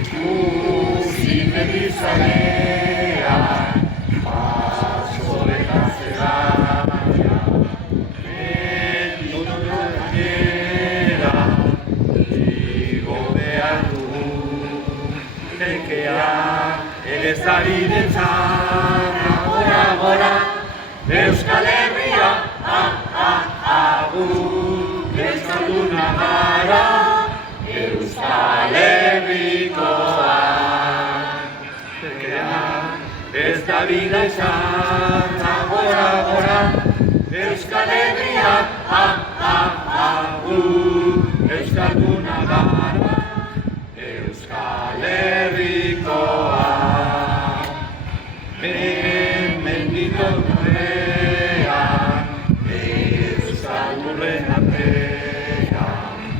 Ikusi mendizalean, paso eta zelaia, menditona gainera, igo behar dugu, nekea, ere zariretzan, gora, Euskal Herria, agur, euskalduna gara, Euskal Herrikoak. Ez da bida izan, gora, Euskal Herria, agur, euskalduna gara.